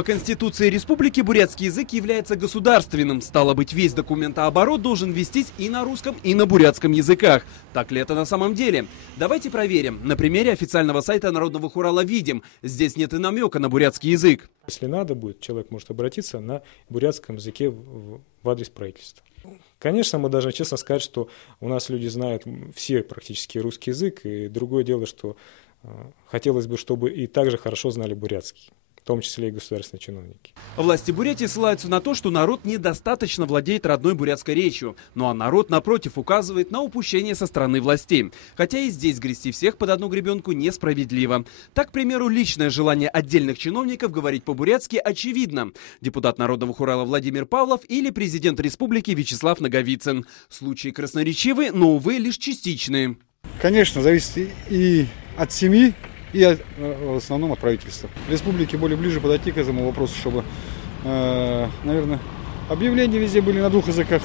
По Конституции Республики бурятский язык является государственным. Стало быть, весь документооборот должен вестись и на русском, и на бурятском языках. Так ли это на самом деле? Давайте проверим. На примере официального сайта Народного хурала видим. Здесь нет и намека на бурятский язык. Если надо будет, человек может обратиться на бурятском языке в адрес правительства. Конечно, мы должны честно сказать, что у нас люди знают все практически русский язык. И другое дело, что хотелось бы, чтобы и также хорошо знали бурятский. В том числе и государственные чиновники. Власти Бурятии ссылаются на то, что народ недостаточно владеет родной бурятской речью. Ну а народ, напротив, указывает на упущение со стороны властей. Хотя и здесь грести всех под одну гребенку несправедливо. Так, к примеру, личное желание отдельных чиновников говорить по-бурятски очевидно. Депутат Народного хурала Владимир Павлов или президент республики Вячеслав Наговицын. Случаи красноречивые, но, увы, лишь частичные. Конечно, зависит и от семьи, и в основном от правительства. Республике более ближе подойти к этому вопросу, чтобы, наверное, объявления везде были на двух языках,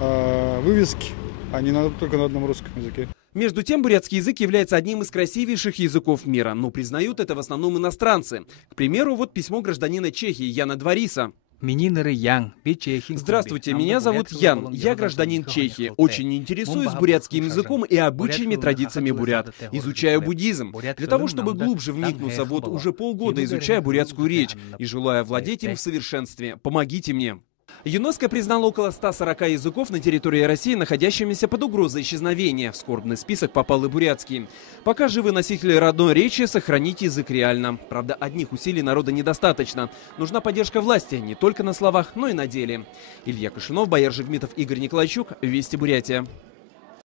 вывески, а не только на одном русском языке. Между тем, бурятский язык является одним из красивейших языков мира, но признают это в основном иностранцы. К примеру, вот письмо гражданина Чехии Яна Двариса. Здравствуйте, меня зовут Ян, я гражданин Чехии. Очень интересуюсь бурятским языком и обычаями, традициями бурят. Изучаю буддизм. Для того, чтобы глубже вникнуться, вот уже полгода изучаю бурятскую речь и желаю владеть им в совершенстве. Помогите мне. ЮНЕСКО признало около 140 языков на территории России, находящимися под угрозой исчезновения. В скорбный список попал и бурятский. Пока живы носители родной речи, сохранить язык реально. Правда, одних усилий народа недостаточно. Нужна поддержка власти не только на словах, но и на деле. Илья Кашинов, Баяр Жигмитов, Игорь Николайчук. Вести Бурятия.